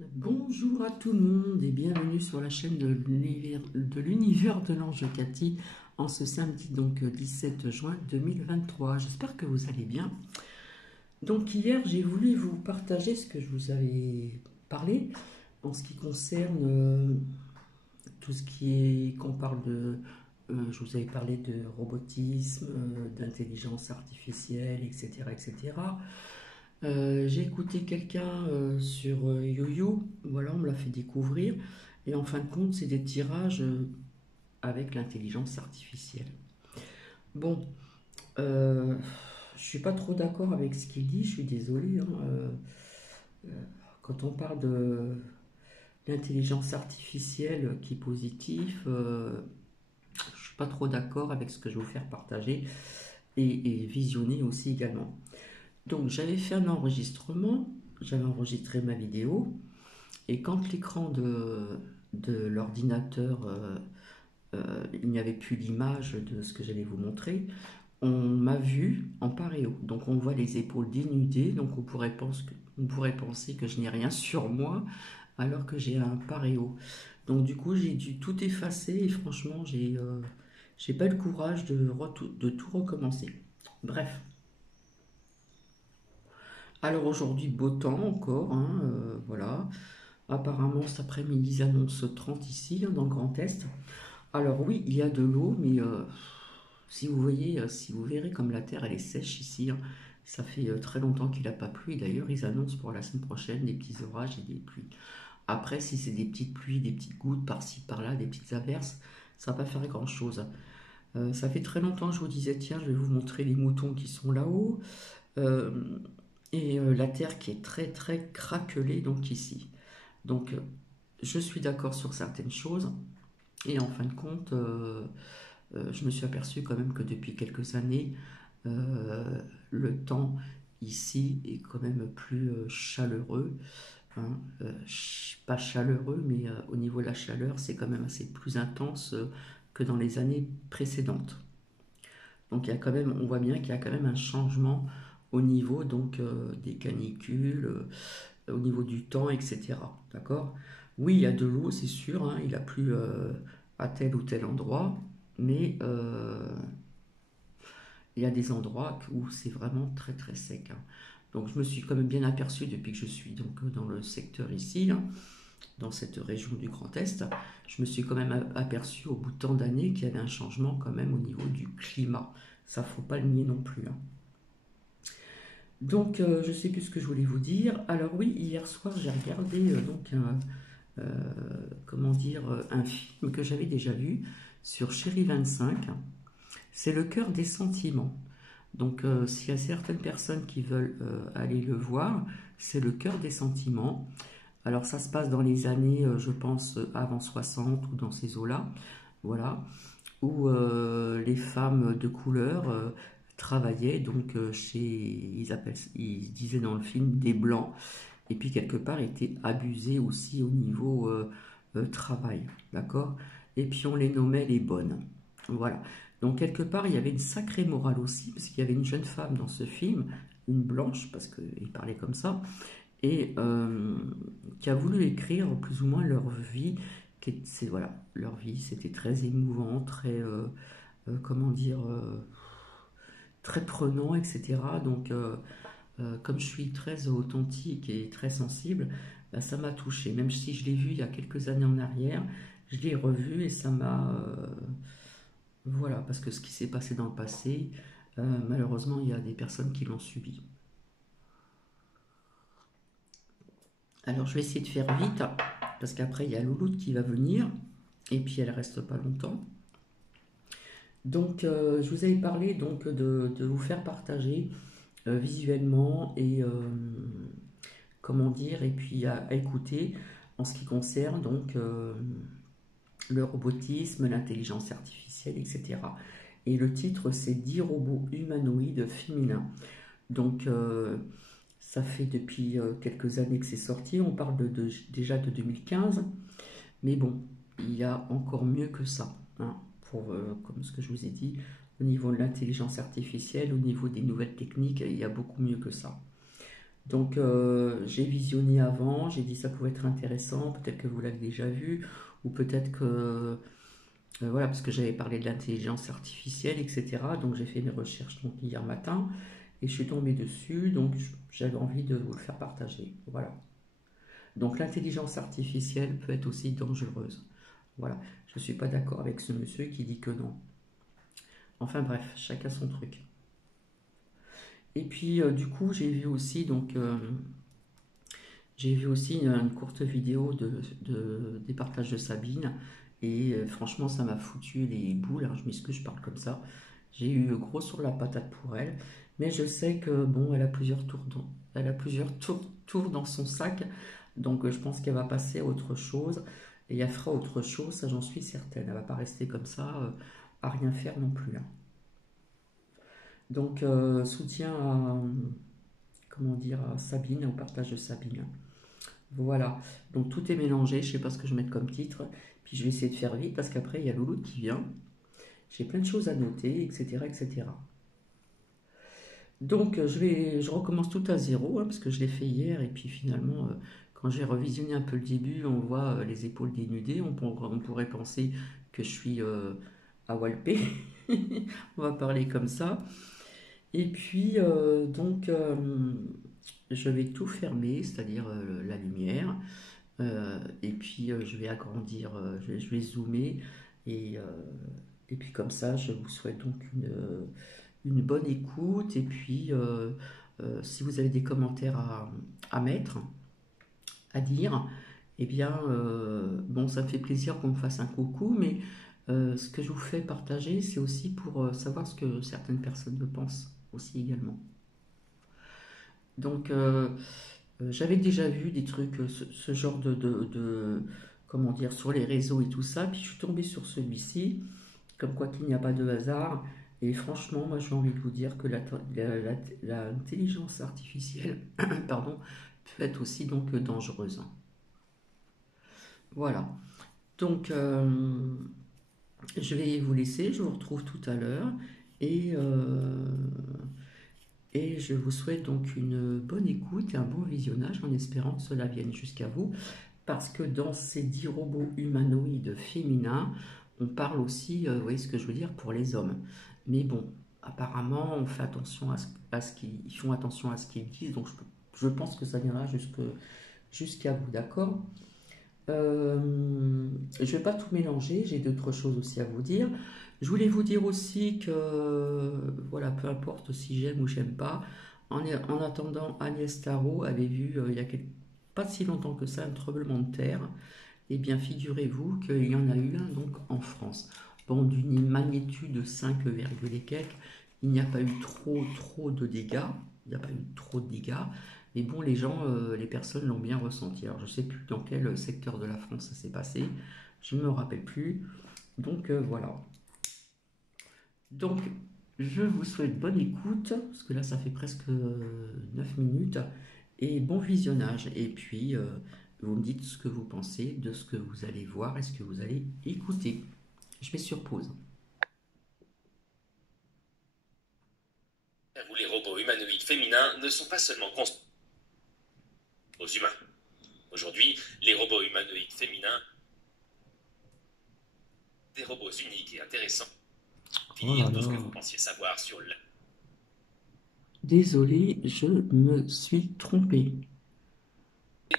Bonjour à tout le monde et bienvenue sur la chaîne de l'univers de l'ange Cathy en ce samedi 17 juin 2023. J'espère que vous allez bien. Donc hier j'ai voulu vous partager ce que je vous avais parlé en ce qui concerne tout ce qui est qu'on parle de je vous avais parlé de robotisme, d'intelligence artificielle, etc. etc. J'ai écouté quelqu'un sur YoYo, voilà, on me l'a fait découvrir, et en fin de compte, c'est des tirages avec l'intelligence artificielle. Bon, euh, je suis pas trop d'accord avec ce qu'il dit, je suis désolé, hein, quand on parle de l'intelligence artificielle qui est positive, je suis pas trop d'accord avec ce que je vais vous faire partager et visionner aussi également. Donc j'avais fait un enregistrement, j'avais enregistré ma vidéo. Et quand l'écran de l'ordinateur, il n'y avait plus l'image de ce que j'allais vous montrer, on m'a vu en paréo. Donc on voit les épaules dénudées, donc on pourrait penser que je n'ai rien sur moi, alors que j'ai un paréo. Donc du coup j'ai dû tout effacer et franchement j'ai pas le courage de tout recommencer. Bref. Alors aujourd'hui, beau temps encore, hein, voilà. Apparemment, cet après-midi, ils annoncent 30 ici, hein, dans le Grand Est. Alors oui, il y a de l'eau, mais si vous voyez, si vous verrez comme la terre, elle est sèche ici, hein. Ça fait très longtemps qu'il n'a pas plu. Et d'ailleurs, ils annoncent pour la semaine prochaine des petits orages et des pluies. Après, si c'est des petites pluies, des petites gouttes par-ci, par-là, des petites averses, ça va pas faire grand-chose. Ça fait très longtemps que je vous disais, tiens, je vais vous montrer les moutons qui sont là-haut. Euh, et la terre qui est très très craquelée, donc ici. Donc je suis d'accord sur certaines choses, et en fin de compte, je me suis aperçu quand même que depuis quelques années, le temps ici est quand même plus chaleureux, hein. Pas chaleureux, mais au niveau de la chaleur, c'est quand même assez plus intense que dans les années précédentes. Donc il y a quand même, on voit bien qu'il y a quand même un changement au niveau donc des canicules, au niveau du temps, etc. D'accord? Oui, il y a de l'eau, c'est sûr, hein, il a plu à tel ou tel endroit, mais il y a des endroits où c'est vraiment très très sec, hein. Donc je me suis quand même bien aperçu depuis que je suis donc dans le secteur ici, hein, dans cette région du Grand Est, je me suis quand même aperçu au bout de tant d'années qu'il y avait un changement quand même au niveau du climat. Ça, faut pas le nier non plus, hein. Donc, je sais plus ce que je voulais vous dire. Alors oui, hier soir, j'ai regardé euh, comment dire, un film que j'avais déjà vu sur Chéri 25. C'est Le cœur des sentiments. Donc, s'il y a certaines personnes qui veulent aller le voir, c'est Le cœur des sentiments. Alors, ça se passe dans les années, je pense, avant 60 ou dans ces eaux-là. Voilà, où les femmes de couleur travaillaient donc ils disaient dans le film des blancs, et puis quelque part étaient abusées aussi au niveau travail, d'accord? Et puis on les nommait les bonnes. Voilà. Donc quelque part il y avait une sacrée morale aussi, parce qu'il y avait une jeune femme dans ce film, une blanche, parce qu'il parlait comme ça, et qui a voulu écrire plus ou moins leur vie. Voilà, leur vie, c'était très émouvant, très, comment dire, très prenant, etc. Donc, comme je suis très authentique et très sensible, bah, ça m'a touché. Même si je l'ai vu il y a quelques années en arrière, je l'ai revu et ça m'a... voilà, parce que ce qui s'est passé dans le passé, malheureusement, il y a des personnes qui l'ont subi. Alors, je vais essayer de faire vite, parce qu'après, il y a Louloute qui va venir, et puis elle reste pas longtemps. Donc, je vous avais parlé donc de vous faire partager visuellement et comment dire, et puis à écouter en ce qui concerne donc le robotisme, l'intelligence artificielle, etc. Et le titre, c'est 10 robots humanoïdes féminins. Donc, ça fait depuis quelques années que c'est sorti. On parle déjà de 2015. Mais bon, il y a encore mieux que ça, hein, comme ce que je vous ai dit, au niveau de l'intelligence artificielle, au niveau des nouvelles techniques, il y a beaucoup mieux que ça. Donc j'ai visionné avant, j'ai dit ça pouvait être intéressant, peut-être que vous l'avez déjà vu, ou peut-être que, voilà, parce que j'avais parlé de l'intelligence artificielle, etc. Donc j'ai fait mes recherches donc, hier matin, et je suis tombée dessus, donc j'avais envie de vous le faire partager. Voilà. Donc l'intelligence artificielle peut être aussi dangereuse. Voilà. Je ne suis pas d'accord avec ce monsieur qui dit que non. Enfin bref, chacun son truc. Et puis du coup, j'ai vu aussi donc j'ai vu aussi une courte vidéo des partages de Sabine et franchement ça m'a foutu les boules, hein, je m'excuse, je parle comme ça. J'ai eu gros sur la patate pour elle, mais je sais que bon, elle a plusieurs tours dans son sac, donc je pense qu'elle va passer à autre chose et elle fera autre chose, ça j'en suis certaine. Elle va pas rester comme ça à rien faire non plus, hein. Donc soutien à comment dire à Sabine, au partage de Sabine. Voilà, donc tout est mélangé, je sais pas ce que je vais mettre comme titre, puis je vais essayer de faire vite parce qu'après il y a Loulou qui vient, j'ai plein de choses à noter, etc. etc. Donc je recommence tout à zéro, hein, parce que je l'ai fait hier, et puis finalement, quand j'ai revisionné un peu le début, on voit les épaules dénudées, on pourrait penser que je suis à Walpé, on va parler comme ça. Et puis, je vais tout fermer, c'est-à-dire la lumière. Et puis je vais agrandir, je vais zoomer et, euh, et puis comme ça je vous souhaite donc une bonne écoute et puis si vous avez des commentaires à mettre, à dire, eh bien bon ça me fait plaisir qu'on me fasse un coucou mais ce que je vous fais partager c'est aussi pour savoir ce que certaines personnes me pensent aussi également. Donc j'avais déjà vu des trucs, ce genre comment dire, sur les réseaux et tout ça, puis je suis tombée sur celui-ci, comme quoi qu'il n'y a pas de hasard. Et franchement, moi j'ai envie de vous dire que l'intelligence artificielle, pardon, peut être aussi donc dangereuse. Voilà. Donc je vais vous laisser, je vous retrouve tout à l'heure et, euh, et je vous souhaite donc une bonne écoute et un bon visionnage en espérant que cela vienne jusqu'à vous. Parce que dans ces 10 robots humanoïdes féminins, on parle aussi, vous voyez ce que je veux dire, pour les hommes. Mais bon, apparemment, on fait attention ils font attention à ce qu'ils disent, donc je pense que ça viendra jusqu'à vous, d'accord. Je ne vais pas tout mélanger, j'ai d'autres choses aussi à vous dire. Je voulais vous dire aussi que, voilà, peu importe si j'aime ou j'aime pas, en attendant, Agnès Tarot avait vu il y a pas si longtemps que ça un tremblement de terre. Eh bien, figurez-vous qu'il y en a eu un donc en France. Bon, d'une magnitude de 5, et quelques, il n'y a pas eu trop de dégâts. Il n'y a pas eu trop de dégâts. Mais bon, les personnes l'ont bien ressenti. Alors, je ne sais plus dans quel secteur de la France ça s'est passé. Je ne me rappelle plus. Donc, voilà. Donc, je vous souhaite bonne écoute, parce que là, ça fait presque 9 minutes, et bon visionnage. Et puis, vous me dites ce que vous pensez de ce que vous allez voir et ce que vous allez écouter. Je mets sur pause. Où les robots humanoïdes féminins ne sont pas seulement construits aux humains. Aujourd'hui, les robots humanoïdes féminins, des robots uniques et intéressants. Finir tout ce que vous pensiez savoir sur le... Désolé, je me suis trompé.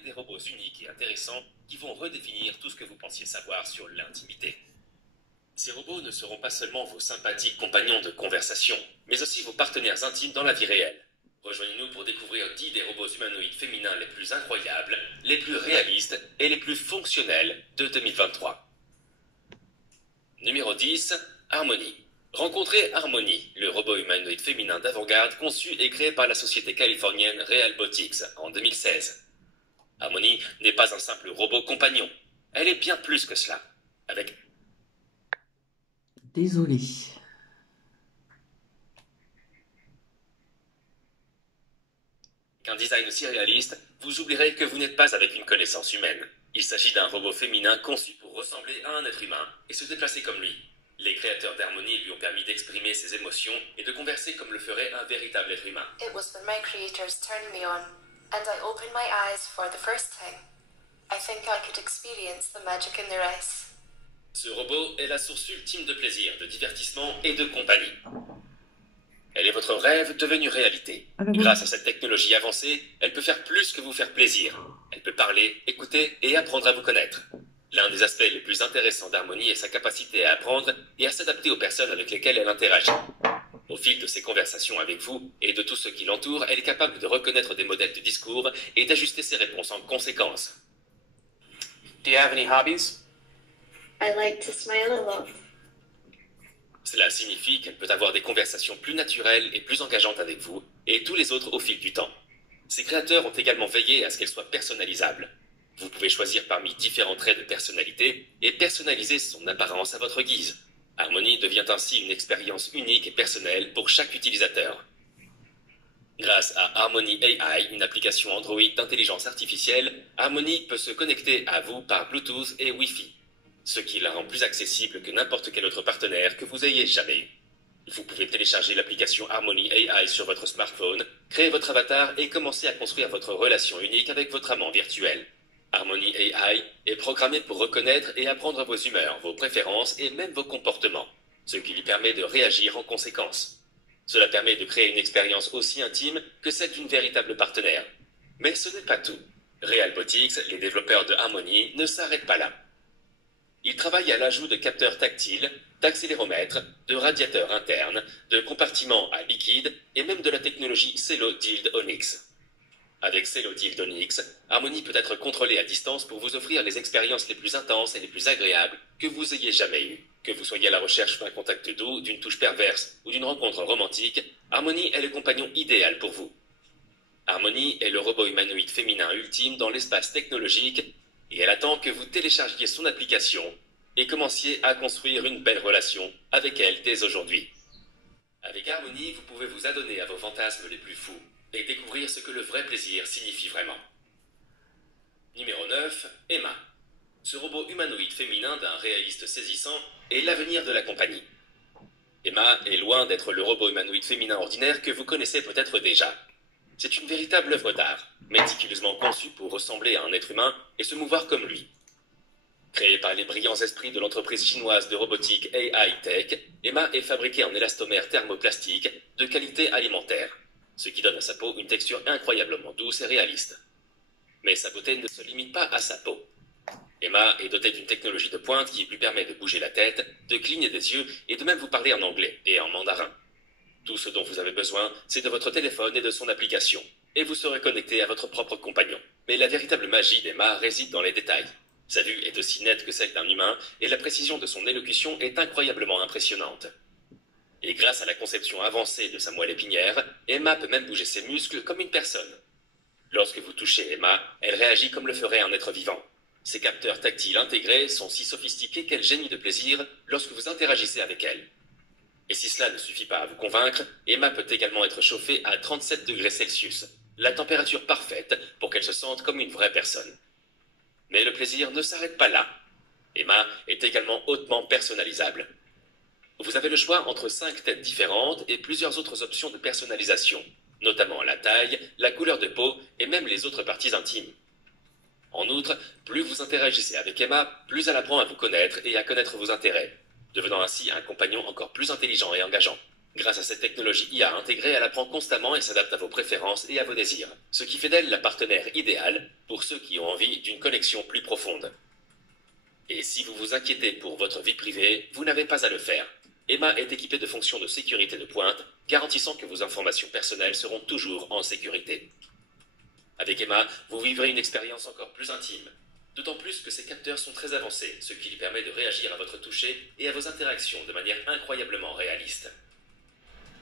Des robots uniques et intéressants qui vont redéfinir tout ce que vous pensiez savoir sur l'intimité. Ces robots ne seront pas seulement vos sympathiques compagnons de conversation, mais aussi vos partenaires intimes dans la vie réelle. Rejoignez-nous pour découvrir 10 des robots humanoïdes féminins les plus incroyables, les plus réalistes et les plus fonctionnels de 2023. Numéro 10, Harmony. Rencontrez Harmony, le robot humanoïde féminin d'avant-garde conçu et créé par la société californienne Realbotics en 2016. Harmony n'est pas un simple robot compagnon. Elle est bien plus que cela. Avec... Désolé. Qu'un design aussi réaliste, vous oublierez que vous n'êtes pas avec une connaissance humaine. Il s'agit d'un robot féminin conçu pour ressembler à un être humain et se déplacer comme lui. Les créateurs d'Harmony lui ont permis d'exprimer ses émotions et de converser comme le ferait un véritable être humain. It was when my creators turned me on. and I opened my eyes for the first time. I think I could experience the magic in their eyes. Ce robot est la source ultime de plaisir, de divertissement et de compagnie. Elle est votre rêve devenu réalité. Grâce à cette technologie avancée, elle peut faire plus que vous faire plaisir. Elle peut parler, écouter et apprendre à vous connaître. L'un des aspects les plus intéressants d'Harmony est sa capacité à apprendre et à s'adapter aux personnes avec lesquelles elle interagit. Au fil de ses conversations avec vous et de tous ceux qui l'entourent, elle est capable de reconnaître des modèles de discours et d'ajuster ses réponses en conséquence. Do you have any hobbies? I like to smile a lot. Cela signifie qu'elle peut avoir des conversations plus naturelles et plus engageantes avec vous et tous les autres au fil du temps. Ses créateurs ont également veillé à ce qu'elle soit personnalisable. Vous pouvez choisir parmi différents traits de personnalité et personnaliser son apparence à votre guise. Harmony devient ainsi une expérience unique et personnelle pour chaque utilisateur. Grâce à Harmony AI, une application Android d'intelligence artificielle, Harmony peut se connecter à vous par Bluetooth et Wi-Fi, ce qui la rend plus accessible que n'importe quel autre partenaire que vous ayez jamais eu. Vous pouvez télécharger l'application Harmony AI sur votre smartphone, créer votre avatar et commencer à construire votre relation unique avec votre amant virtuel. Harmony AI est programmée pour reconnaître et apprendre vos humeurs, vos préférences et même vos comportements, ce qui lui permet de réagir en conséquence. Cela permet de créer une expérience aussi intime que celle d'une véritable partenaire. Mais ce n'est pas tout. Realbotix, les développeurs de Harmony, ne s'arrêtent pas là. Ils travaillent à l'ajout de capteurs tactiles, d'accéléromètres, de radiateurs internes, de compartiments à liquide et même de la technologie Celo Dild Onyx. Avec Celo Dild Onyx, Harmony peut être contrôlée à distance pour vous offrir les expériences les plus intenses et les plus agréables que vous ayez jamais eues. Que vous soyez à la recherche d'un contact doux, d'une touche perverse ou d'une rencontre romantique, Harmony est le compagnon idéal pour vous. Harmony est le robot humanoïde féminin ultime dans l'espace technologique et elle attend que vous téléchargiez son application et commenciez à construire une belle relation avec elle dès aujourd'hui. Avec Harmony, vous pouvez vous adonner à vos fantasmes les plus fous et découvrir ce que le vrai plaisir signifie vraiment. Numéro 9, Emma. Ce robot humanoïde féminin d'un réaliste saisissant est l'avenir de la compagnie. Emma est loin d'être le robot humanoïde féminin ordinaire que vous connaissez peut-être déjà. C'est une véritable œuvre d'art, méticuleusement conçue pour ressembler à un être humain et se mouvoir comme lui. Créée par les brillants esprits de l'entreprise chinoise de robotique AI Tech, Emma est fabriquée en élastomère thermoplastique de qualité alimentaire, ce qui donne à sa peau une texture incroyablement douce et réaliste. Mais sa beauté ne se limite pas à sa peau. Emma est dotée d'une technologie de pointe qui lui permet de bouger la tête, de cligner des yeux et de même vous parler en anglais et en mandarin. Tout ce dont vous avez besoin, c'est de votre téléphone et de son application, et vous serez connecté à votre propre compagnon. Mais la véritable magie d'Emma réside dans les détails. Sa vue est aussi nette que celle d'un humain, et la précision de son élocution est incroyablement impressionnante. Et grâce à la conception avancée de sa moelle épinière, Emma peut même bouger ses muscles comme une personne. Lorsque vous touchez Emma, elle réagit comme le ferait un être vivant. Ses capteurs tactiles intégrés sont si sophistiqués qu'elle gémit de plaisir lorsque vous interagissez avec elle. Et si cela ne suffit pas à vous convaincre, Emma peut également être chauffée à 37 degrés Celsius, la température parfaite pour qu'elle se sente comme une vraie personne. Mais le plaisir ne s'arrête pas là. Emma est également hautement personnalisable. Vous avez le choix entre 5 têtes différentes et plusieurs autres options de personnalisation, notamment la taille, la couleur de peau et même les autres parties intimes. En outre, plus vous interagissez avec Emma, plus elle apprend à vous connaître et à connaître vos intérêts, devenant ainsi un compagnon encore plus intelligent et engageant. Grâce à cette technologie IA intégrée, elle apprend constamment et s'adapte à vos préférences et à vos désirs, ce qui fait d'elle la partenaire idéale pour ceux qui ont envie d'une connexion plus profonde. Et si vous vous inquiétez pour votre vie privée, vous n'avez pas à le faire. Emma est équipée de fonctions de sécurité de pointe, garantissant que vos informations personnelles seront toujours en sécurité. Avec Emma, vous vivrez une expérience encore plus intime, d'autant plus que ses capteurs sont très avancés, ce qui lui permet de réagir à votre toucher et à vos interactions de manière incroyablement réaliste.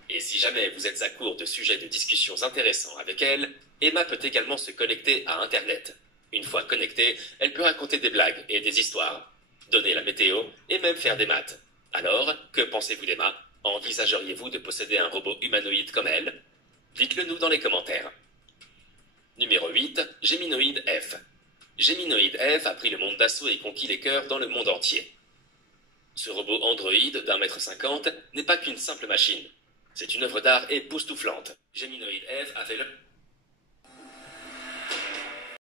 Et si jamais vous êtes à court de sujets de discussions intéressants avec elle, Emma peut également se connecter à Internet. Une fois connectée, elle peut raconter des blagues et des histoires, donner la météo et même faire des maths. Alors, que pensez-vous d'Emma? Envisageriez-vous de posséder un robot humanoïde comme elle? Dites-le nous dans les commentaires. Numéro 8, Geminoid F. Geminoid F a pris le monde d'assaut et conquis les cœurs dans le monde entier. Ce robot androïde d'1,50 m n'est pas qu'une simple machine. C'est une œuvre d'art époustouflante. Geminoid F a fait le...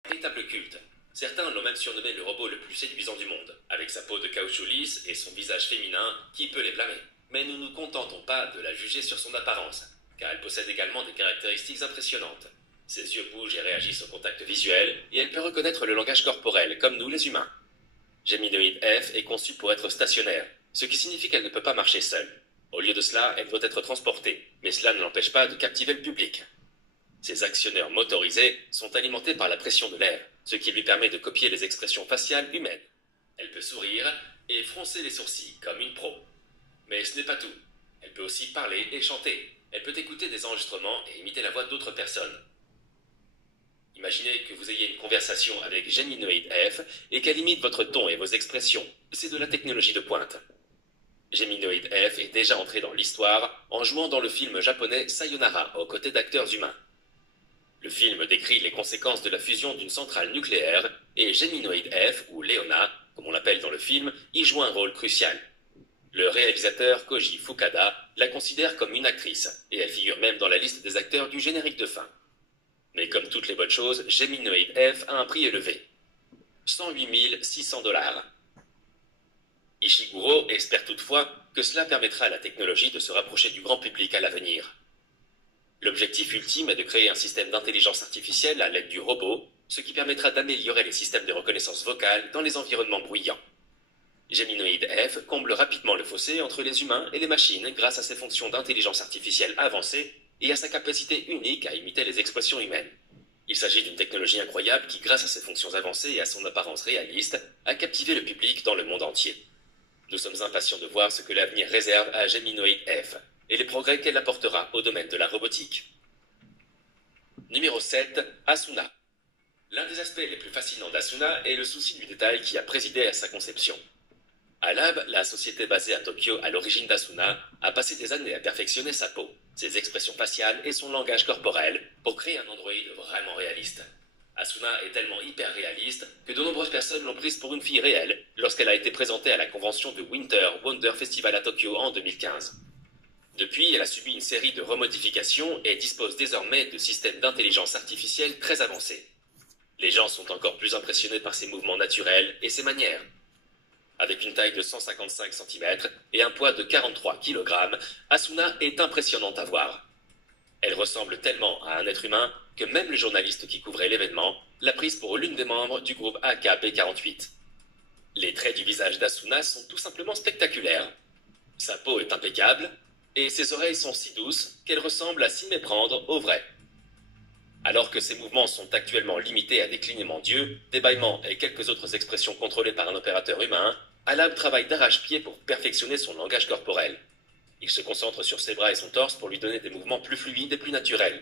véritable culte. Certains l'ont même surnommé le robot le plus séduisant du monde, avec sa peau de caoutchouc lisse et son visage féminin qui peut les blâmer. Mais nous ne nous contentons pas de la juger sur son apparence, car elle possède également des caractéristiques impressionnantes. Ses yeux bougent et réagissent au contact visuel, et elle peut reconnaître le langage corporel, comme nous les humains. Geminoid F est conçue pour être stationnaire, ce qui signifie qu'elle ne peut pas marcher seule. Au lieu de cela, elle doit être transportée, mais cela ne l'empêche pas de captiver le public. Ses actionneurs motorisés sont alimentés par la pression de l'air, ce qui lui permet de copier les expressions faciales humaines. Elle peut sourire et froncer les sourcils, comme une pro. Mais ce n'est pas tout. Elle peut aussi parler et chanter. Elle peut écouter des enregistrements et imiter la voix d'autres personnes. Imaginez que vous ayez une conversation avec Geminoid F et qu'elle imite votre ton et vos expressions. C'est de la technologie de pointe. Geminoid F est déjà entré dans l'histoire en jouant dans le film japonais Sayonara aux côtés d'acteurs humains. Le film décrit les conséquences de la fusion d'une centrale nucléaire et Geminoid F, ou Léona, comme on l'appelle dans le film, y joue un rôle crucial. Le réalisateur Koji Fukada la considère comme une actrice, et elle figure même dans la liste des acteurs du générique de fin. Mais comme toutes les bonnes choses, Geminoid F a un prix élevé. 108 600 $. Ishiguro espère toutefois que cela permettra à la technologie de se rapprocher du grand public à l'avenir. L'objectif ultime est de créer un système d'intelligence artificielle à l'aide du robot, ce qui permettra d'améliorer les systèmes de reconnaissance vocale dans les environnements bruyants. Geminoid F comble rapidement le fossé entre les humains et les machines grâce à ses fonctions d'intelligence artificielle avancées et à sa capacité unique à imiter les expressions humaines. Il s'agit d'une technologie incroyable qui, grâce à ses fonctions avancées et à son apparence réaliste, a captivé le public dans le monde entier. Nous sommes impatients de voir ce que l'avenir réserve à Geminoid F et les progrès qu'elle apportera au domaine de la robotique. Numéro 7. Asuna. L'un des aspects les plus fascinants d'Asuna est le souci du détail qui a présidé à sa conception. Alab, la société basée à Tokyo à l'origine d'Asuna, a passé des années à perfectionner sa peau, ses expressions faciales et son langage corporel pour créer un androïde vraiment réaliste. Asuna est tellement hyper réaliste que de nombreuses personnes l'ont prise pour une fille réelle lorsqu'elle a été présentée à la convention de Winter Wonder Festival à Tokyo en 2015. Depuis, elle a subi une série de remodifications et dispose désormais de systèmes d'intelligence artificielle très avancés. Les gens sont encore plus impressionnés par ses mouvements naturels et ses manières. Avec une taille de 155 cm et un poids de 43 kg, Asuna est impressionnante à voir. Elle ressemble tellement à un être humain que même les journalistes qui couvraient l'événement l'a prise pour l'une des membres du groupe AKB48. Les traits du visage d'Asuna sont tout simplement spectaculaires. Sa peau est impeccable et ses oreilles sont si douces qu'elles ressemblent à s'y méprendre au vrai. Alors que ses mouvements sont actuellement limités à des clignements d'yeux, des bâillements et quelques autres expressions contrôlées par un opérateur humain, Alab travaille d'arrache-pied pour perfectionner son langage corporel. Il se concentre sur ses bras et son torse pour lui donner des mouvements plus fluides et plus naturels.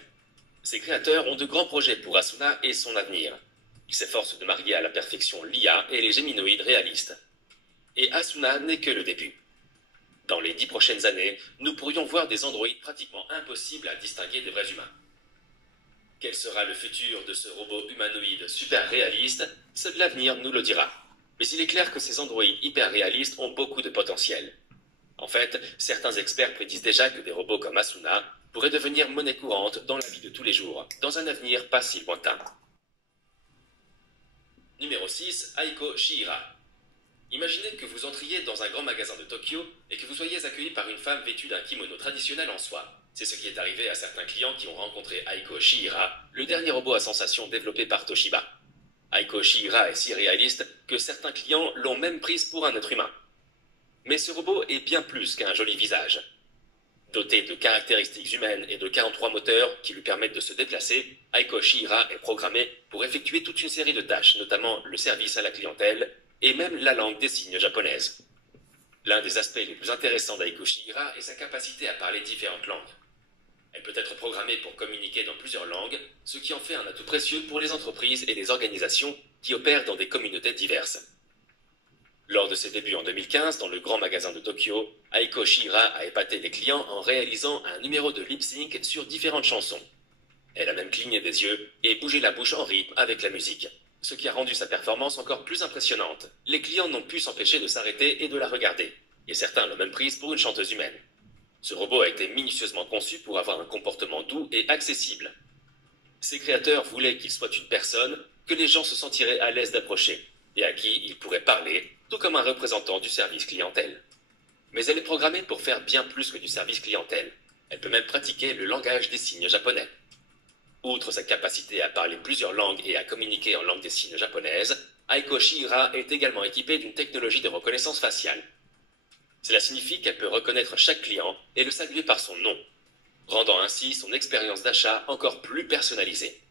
Ses créateurs ont de grands projets pour Asuna et son avenir. Ils s'efforcent de marier à la perfection l'IA et les géminoïdes réalistes. Et Asuna n'est que le début. Dans les 10 prochaines années, nous pourrions voir des androïdes pratiquement impossibles à distinguer des vrais humains. Quel sera le futur de ce robot humanoïde super réaliste? Seul l'avenir nous le dira. Mais il est clair que ces androïdes hyper réalistes ont beaucoup de potentiel. En fait, certains experts prédisent déjà que des robots comme Asuna pourraient devenir monnaie courante dans la vie de tous les jours, dans un avenir pas si lointain. Numéro 6. Aiko Shihira. Imaginez que vous entriez dans un grand magasin de Tokyo et que vous soyez accueilli par une femme vêtue d'un kimono traditionnel en soie. C'est ce qui est arrivé à certains clients qui ont rencontré Aiko Shihira, le dernier robot à sensation développé par Toshiba. Aiko Shihira est si réaliste que certains clients l'ont même prise pour un être humain. Mais ce robot est bien plus qu'un joli visage. Doté de caractéristiques humaines et de 43 moteurs qui lui permettent de se déplacer, Aiko Shihira est programmé pour effectuer toute une série de tâches, notamment le service à la clientèle et même la langue des signes japonaise. L'un des aspects les plus intéressants d'Aiko Shihira est sa capacité à parler différentes langues. Elle peut être programmée pour communiquer dans plusieurs langues, ce qui en fait un atout précieux pour les entreprises et les organisations qui opèrent dans des communautés diverses. Lors de ses débuts en 2015 dans le grand magasin de Tokyo, Aiko Shihira a épaté les clients en réalisant un numéro de lip-sync sur différentes chansons. Elle a même cligné des yeux et bougé la bouche en rythme avec la musique, ce qui a rendu sa performance encore plus impressionnante. Les clients n'ont pu s'empêcher de s'arrêter et de la regarder, et certains l'ont même prise pour une chanteuse humaine. Ce robot a été minutieusement conçu pour avoir un comportement doux et accessible. Ses créateurs voulaient qu'il soit une personne, que les gens se sentiraient à l'aise d'approcher et à qui ils pourraient parler, tout comme un représentant du service clientèle. Mais elle est programmée pour faire bien plus que du service clientèle. Elle peut même pratiquer le langage des signes japonais. Outre sa capacité à parler plusieurs langues et à communiquer en langue des signes japonaise, Aiko Shihira est également équipée d'une technologie de reconnaissance faciale. Cela signifie qu'elle peut reconnaître chaque client et le saluer par son nom, rendant ainsi son expérience d'achat encore plus personnalisée.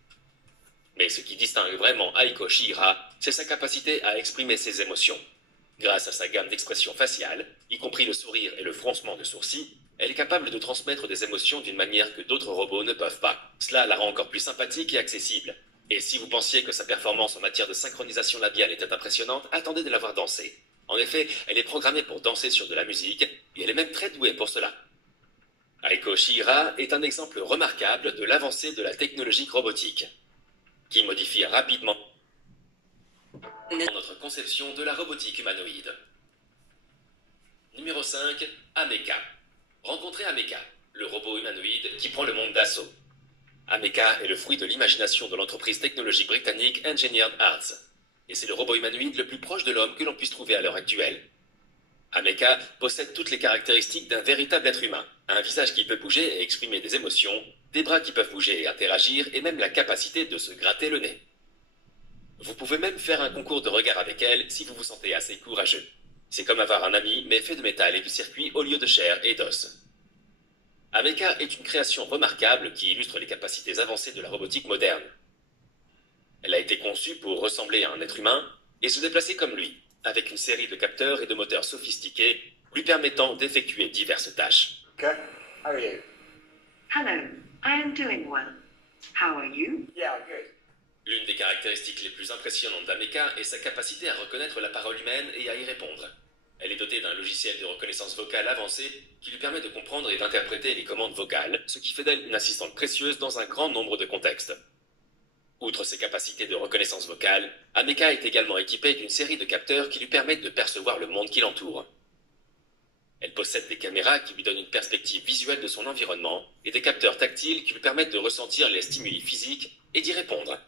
Mais ce qui distingue vraiment Aiko Shihira, c'est sa capacité à exprimer ses émotions. Grâce à sa gamme d'expressions faciales, y compris le sourire et le froncement de sourcils, elle est capable de transmettre des émotions d'une manière que d'autres robots ne peuvent pas. Cela la rend encore plus sympathique et accessible. Et si vous pensiez que sa performance en matière de synchronisation labiale était impressionnante, attendez de la voir danser. En effet, elle est programmée pour danser sur de la musique, et elle est même très douée pour cela. Aiko Shihira est un exemple remarquable de l'avancée de la technologie robotique, qui modifie rapidement notre conception de la robotique humanoïde. Numéro 5. Ameka. Rencontrez Ameka, le robot humanoïde qui prend le monde d'assaut. Ameka est le fruit de l'imagination de l'entreprise technologique britannique Engineered Arts, et c'est le robot humanoïde le plus proche de l'homme que l'on puisse trouver à l'heure actuelle. Ameka possède toutes les caractéristiques d'un véritable être humain, un visage qui peut bouger et exprimer des émotions, des bras qui peuvent bouger et interagir, et même la capacité de se gratter le nez. Vous pouvez même faire un concours de regard avec elle si vous vous sentez assez courageux. C'est comme avoir un ami, mais fait de métal et de circuit au lieu de chair et d'os. Ameka est une création remarquable qui illustre les capacités avancées de la robotique moderne. Elle a été conçue pour ressembler à un être humain et se déplacer comme lui, avec une série de capteurs et de moteurs sophistiqués lui permettant d'effectuer diverses tâches. Okay, how are you? Hello, I am doing well. How are you? Yeah, good. L'une des caractéristiques les plus impressionnantes d'Ameka est sa capacité à reconnaître la parole humaine et à y répondre. Elle est dotée d'un logiciel de reconnaissance vocale avancé qui lui permet de comprendre et d'interpréter les commandes vocales, ce qui fait d'elle une assistante précieuse dans un grand nombre de contextes. Outre ses capacités de reconnaissance vocale, Ameka est également équipée d'une série de capteurs qui lui permettent de percevoir le monde qui l'entoure. Elle possède des caméras qui lui donnent une perspective visuelle de son environnement et des capteurs tactiles qui lui permettent de ressentir les stimuli physiques et d'y répondre.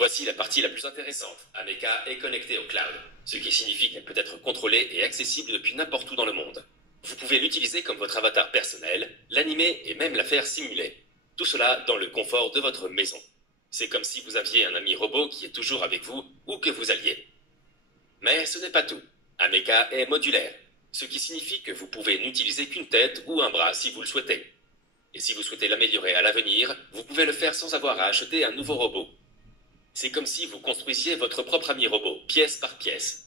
Voici la partie la plus intéressante. Ameka est connectée au cloud, ce qui signifie qu'elle peut être contrôlée et accessible depuis n'importe où dans le monde. Vous pouvez l'utiliser comme votre avatar personnel, l'animer et même la faire simuler. Tout cela dans le confort de votre maison. C'est comme si vous aviez un ami robot qui est toujours avec vous où que vous alliez. Mais ce n'est pas tout. Ameka est modulaire, ce qui signifie que vous pouvez n'utiliser qu'une tête ou un bras si vous le souhaitez. Et si vous souhaitez l'améliorer à l'avenir, vous pouvez le faire sans avoir à acheter un nouveau robot. C'est comme si vous construisiez votre propre ami robot, pièce par pièce.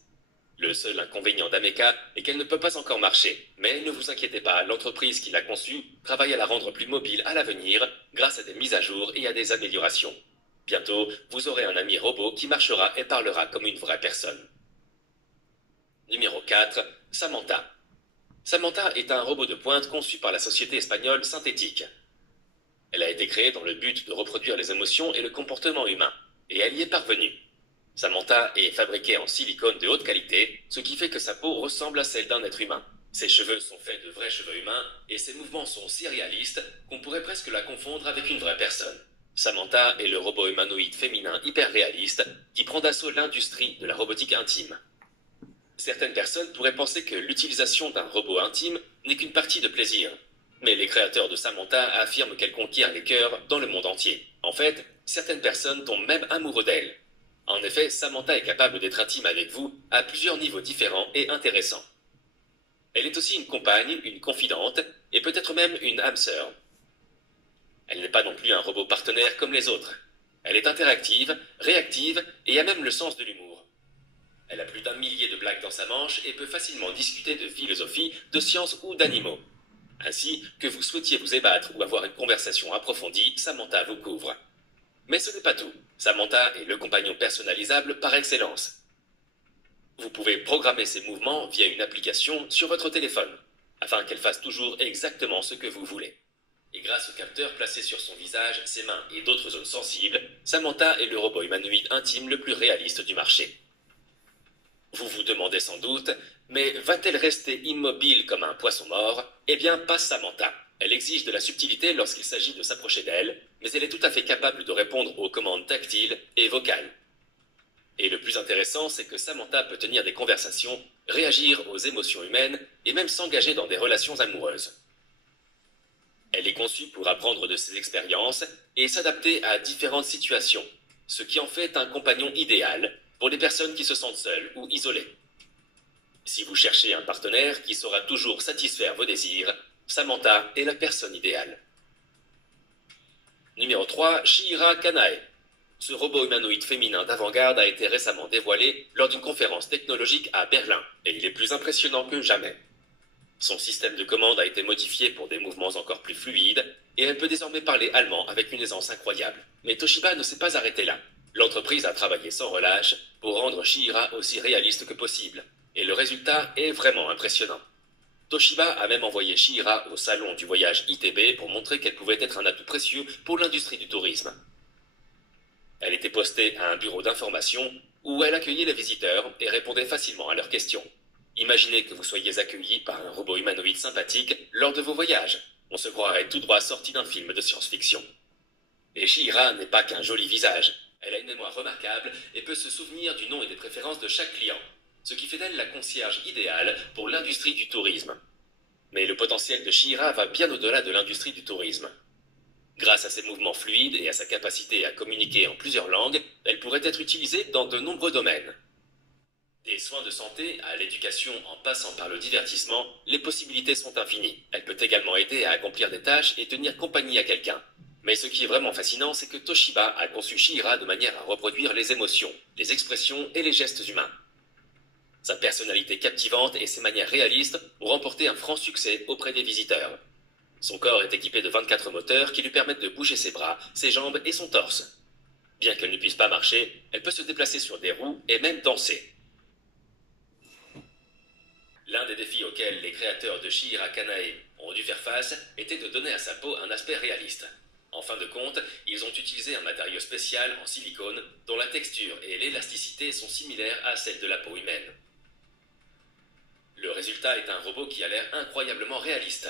Le seul inconvénient d'Ameka est qu'elle ne peut pas encore marcher, mais ne vous inquiétez pas, l'entreprise qui l'a conçue travaille à la rendre plus mobile à l'avenir grâce à des mises à jour et à des améliorations. Bientôt, vous aurez un ami robot qui marchera et parlera comme une vraie personne. Numéro 4. Samantha. Samantha est un robot de pointe conçu par la société espagnole Synthétique. Elle a été créée dans le but de reproduire les émotions et le comportement humain. Et elle y est parvenue. Samantha est fabriquée en silicone de haute qualité, ce qui fait que sa peau ressemble à celle d'un être humain. Ses cheveux sont faits de vrais cheveux humains, et ses mouvements sont si réalistes qu'on pourrait presque la confondre avec une vraie personne. Samantha est le robot humanoïde féminin hyper réaliste qui prend d'assaut l'industrie de la robotique intime. Certaines personnes pourraient penser que l'utilisation d'un robot intime n'est qu'une partie de plaisir. Mais les créateurs de Samantha affirment qu'elle conquiert les cœurs dans le monde entier. En fait, certaines personnes tombent même amoureux d'elle. En effet, Samantha est capable d'être intime avec vous à plusieurs niveaux différents et intéressants. Elle est aussi une compagne, une confidente, et peut-être même une âme sœur. Elle n'est pas non plus un robot partenaire comme les autres. Elle est interactive, réactive et a même le sens de l'humour. Elle a plus d'1 millier de blagues dans sa manche et peut facilement discuter de philosophie, de sciences ou d'animaux. Ainsi, que vous souhaitiez vous ébattre ou avoir une conversation approfondie, Samantha vous couvre. Mais ce n'est pas tout. Samantha est le compagnon personnalisable par excellence. Vous pouvez programmer ses mouvements via une application sur votre téléphone, afin qu'elle fasse toujours exactement ce que vous voulez. Et grâce aux capteurs placés sur son visage, ses mains et d'autres zones sensibles, Samantha est le robot humanoïde intime le plus réaliste du marché. Vous vous demandez sans doute, mais va-t-elle rester immobile comme un poisson mort? Eh bien, pas Samantha. Elle exige de la subtilité lorsqu'il s'agit de s'approcher d'elle, mais elle est tout à fait capable de répondre aux commandes tactiles et vocales. Et le plus intéressant, c'est que Samantha peut tenir des conversations, réagir aux émotions humaines et même s'engager dans des relations amoureuses. Elle est conçue pour apprendre de ses expériences et s'adapter à différentes situations, ce qui en fait un compagnon idéal pour les personnes qui se sentent seules ou isolées. Si vous cherchez un partenaire qui saura toujours satisfaire vos désirs, Samantha est la personne idéale. Numéro 3, Shihira Kanae. Ce robot humanoïde féminin d'avant-garde a été récemment dévoilé lors d'une conférence technologique à Berlin, et il est plus impressionnant que jamais. Son système de commande a été modifié pour des mouvements encore plus fluides, et elle peut désormais parler allemand avec une aisance incroyable. Mais Toshiba ne s'est pas arrêté là. L'entreprise a travaillé sans relâche pour rendre Shihira aussi réaliste que possible, et le résultat est vraiment impressionnant. Toshiba a même envoyé Shihira au salon du voyage ITB pour montrer qu'elle pouvait être un atout précieux pour l'industrie du tourisme. Elle était postée à un bureau d'information où elle accueillait les visiteurs et répondait facilement à leurs questions. Imaginez que vous soyez accueilli par un robot humanoïde sympathique lors de vos voyages. On se croirait tout droit sorti d'un film de science-fiction. Et Shihira n'est pas qu'un joli visage. Elle a une mémoire remarquable et peut se souvenir du nom et des préférences de chaque client, ce qui fait d'elle la concierge idéale pour l'industrie du tourisme. Mais le potentiel de Shihira va bien au-delà de l'industrie du tourisme. Grâce à ses mouvements fluides et à sa capacité à communiquer en plusieurs langues, elle pourrait être utilisée dans de nombreux domaines. Des soins de santé à l'éducation en passant par le divertissement, les possibilités sont infinies. Elle peut également aider à accomplir des tâches et tenir compagnie à quelqu'un. Mais ce qui est vraiment fascinant, c'est que Toshiba a conçu Shihira de manière à reproduire les émotions, les expressions et les gestes humains. Sa personnalité captivante et ses manières réalistes ont remporté un franc succès auprès des visiteurs. Son corps est équipé de 24 moteurs qui lui permettent de bouger ses bras, ses jambes et son torse. Bien qu'elle ne puisse pas marcher, elle peut se déplacer sur des roues et même danser. L'un des défis auxquels les créateurs de Shihira Kanae ont dû faire face était de donner à sa peau un aspect réaliste. En fin de compte, ils ont utilisé un matériau spécial en silicone dont la texture et l'élasticité sont similaires à celles de la peau humaine. Le résultat est un robot qui a l'air incroyablement réaliste.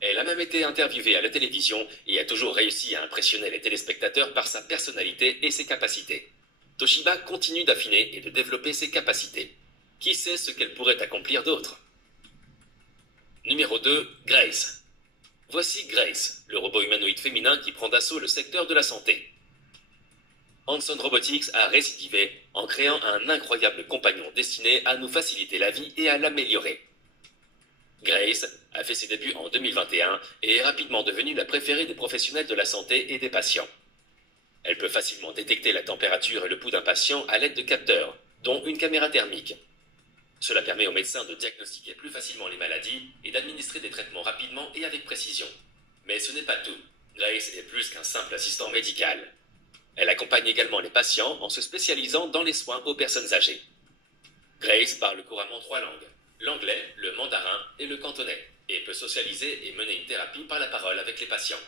Elle a même été interviewée à la télévision et a toujours réussi à impressionner les téléspectateurs par sa personnalité et ses capacités. Toshiba continue d'affiner et de développer ses capacités. Qui sait ce qu'elle pourrait accomplir d'autre? Numéro 2, Grace. Voici Grace, le robot humanoïde féminin qui prend d'assaut le secteur de la santé. Hanson Robotics a récidivé en créant un incroyable compagnon destiné à nous faciliter la vie et à l'améliorer. Grace a fait ses débuts en 2021 et est rapidement devenue la préférée des professionnels de la santé et des patients. Elle peut facilement détecter la température et le pouls d'un patient à l'aide de capteurs, dont une caméra thermique. Cela permet aux médecins de diagnostiquer plus facilement les maladies et d'administrer des traitements rapidement et avec précision. Mais ce n'est pas tout. Grace est plus qu'un simple assistant médical. Elle accompagne également les patients en se spécialisant dans les soins aux personnes âgées. Grace parle couramment 3 langues, l'anglais, le mandarin et le cantonais, et peut socialiser et mener une thérapie par la parole avec les patients.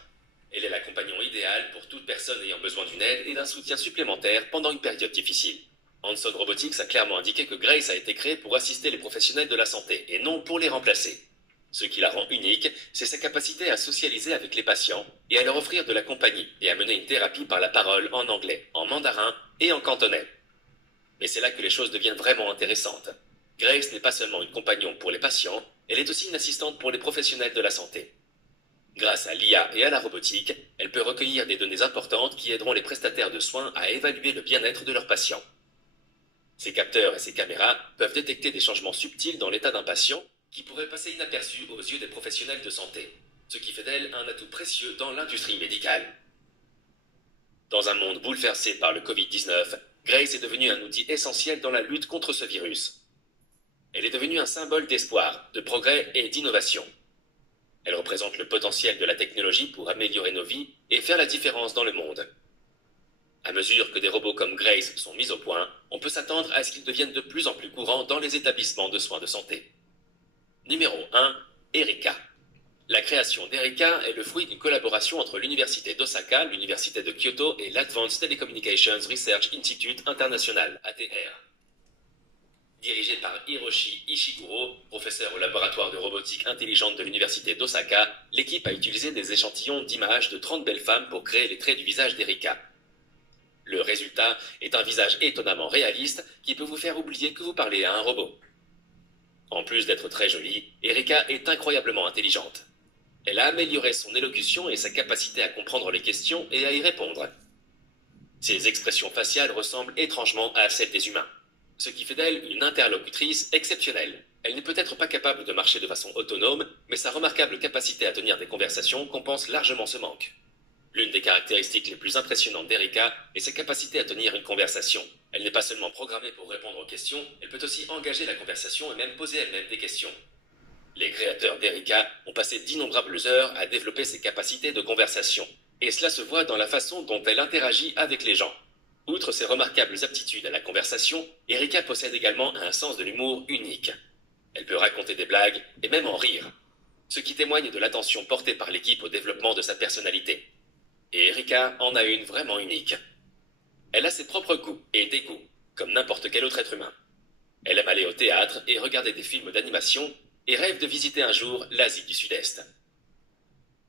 Elle est la compagnon idéale pour toute personne ayant besoin d'une aide et d'un soutien supplémentaire pendant une période difficile. Hanson Robotics a clairement indiqué que Grace a été créée pour assister les professionnels de la santé et non pour les remplacer. Ce qui la rend unique, c'est sa capacité à socialiser avec les patients et à leur offrir de la compagnie et à mener une thérapie par la parole en anglais, en mandarin et en cantonais. Mais c'est là que les choses deviennent vraiment intéressantes. Grace n'est pas seulement une compagnon pour les patients, elle est aussi une assistante pour les professionnels de la santé. Grâce à l'IA et à la robotique, elle peut recueillir des données importantes qui aideront les prestataires de soins à évaluer le bien-être de leurs patients. Ces capteurs et ces caméras peuvent détecter des changements subtils dans l'état d'un patient qui pourraient passer inaperçus aux yeux des professionnels de santé, ce qui fait d'elle un atout précieux dans l'industrie médicale. Dans un monde bouleversé par le Covid-19, Grace est devenue un outil essentiel dans la lutte contre ce virus. Elle est devenue un symbole d'espoir, de progrès et d'innovation. Elle représente le potentiel de la technologie pour améliorer nos vies et faire la différence dans le monde. À mesure que des robots comme Grace sont mis au point, on peut s'attendre à ce qu'ils deviennent de plus en plus courants dans les établissements de soins de santé. Numéro 1, Erika. La création d'Erika est le fruit d'une collaboration entre l'Université d'Osaka, l'Université de Kyoto et l'Advanced Telecommunications Research Institute International, ATR. Dirigée par Hiroshi Ishiguro, professeur au laboratoire de robotique intelligente de l'université d'Osaka, l'équipe a utilisé des échantillons d'images de 30 belles femmes pour créer les traits du visage d'Erika. Le résultat est un visage étonnamment réaliste qui peut vous faire oublier que vous parlez à un robot. En plus d'être très jolie, Erika est incroyablement intelligente. Elle a amélioré son élocution et sa capacité à comprendre les questions et à y répondre. Ses expressions faciales ressemblent étrangement à celles des humains, ce qui fait d'elle une interlocutrice exceptionnelle. Elle n'est peut-être pas capable de marcher de façon autonome, mais sa remarquable capacité à tenir des conversations compense largement ce manque. L'une des caractéristiques les plus impressionnantes d'Erika est sa capacité à tenir une conversation. Elle n'est pas seulement programmée pour répondre aux questions, elle peut aussi engager la conversation et même poser elle-même des questions. Les créateurs d'Erika ont passé d'innombrables heures à développer ses capacités de conversation, et cela se voit dans la façon dont elle interagit avec les gens. Outre ses remarquables aptitudes à la conversation, Erika possède également un sens de l'humour unique. Elle peut raconter des blagues et même en rire, ce qui témoigne de l'attention portée par l'équipe au développement de sa personnalité. Et Erika en a une vraiment unique. Elle a ses propres goûts et dégoûts, comme n'importe quel autre être humain. Elle aime aller au théâtre et regarder des films d'animation, et rêve de visiter un jour l'Asie du Sud-Est.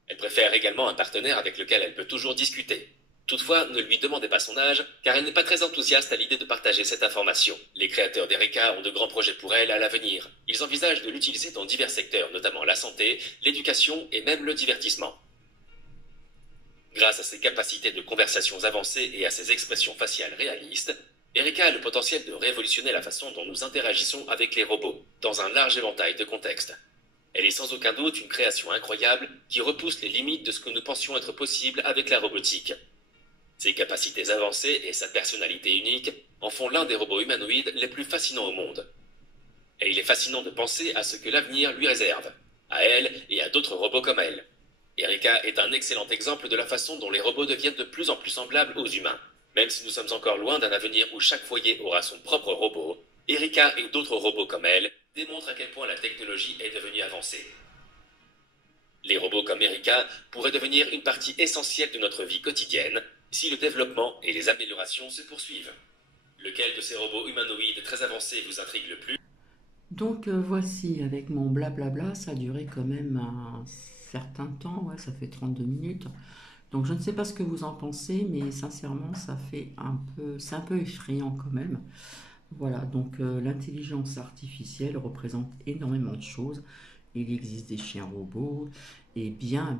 Elle préfère également un partenaire avec lequel elle peut toujours discuter. Toutefois, ne lui demandez pas son âge, car elle n'est pas très enthousiaste à l'idée de partager cette information. Les créateurs d'Erika ont de grands projets pour elle à l'avenir. Ils envisagent de l'utiliser dans divers secteurs, notamment la santé, l'éducation et même le divertissement. Grâce à ses capacités de conversations avancées et à ses expressions faciales réalistes, Erika a le potentiel de révolutionner la façon dont nous interagissons avec les robots, dans un large éventail de contextes. Elle est sans aucun doute une création incroyable qui repousse les limites de ce que nous pensions être possible avec la robotique. Ses capacités avancées et sa personnalité unique en font l'un des robots humanoïdes les plus fascinants au monde. Et il est fascinant de penser à ce que l'avenir lui réserve, à elle et à d'autres robots comme elle. Erika est un excellent exemple de la façon dont les robots deviennent de plus en plus semblables aux humains. Même si nous sommes encore loin d'un avenir où chaque foyer aura son propre robot, Erika et d'autres robots comme elle démontrent à quel point la technologie est devenue avancée. Les robots comme Erika pourraient devenir une partie essentielle de notre vie quotidienne si le développement et les améliorations se poursuivent. Lequel de ces robots humanoïdes très avancés vous intrigue le plus ? Donc voici, avec mon blablabla, ça a duré quand même un certain temps, ouais, ça fait 32 minutes. Donc je ne sais pas ce que vous en pensez, mais sincèrement, c'est un peu effrayant quand même. Voilà, donc l'intelligence artificielle représente énormément de choses. Il existe des chiens robots et bien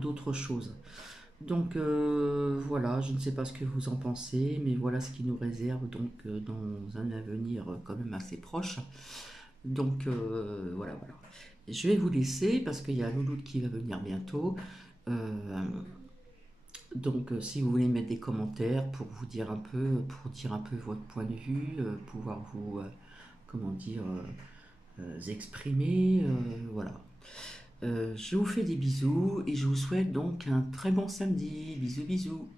d'autres choses. Donc voilà, je ne sais pas ce que vous en pensez, mais voilà ce qui nous réserve donc dans un avenir quand même assez proche. Donc voilà. Je vais vous laisser parce qu'il y a Louloute qui va venir bientôt. Donc si vous voulez mettre des commentaires pour dire un peu votre point de vue, pouvoir vous exprimer, voilà. Je vous fais des bisous et je vous souhaite donc un très bon samedi. Bisous.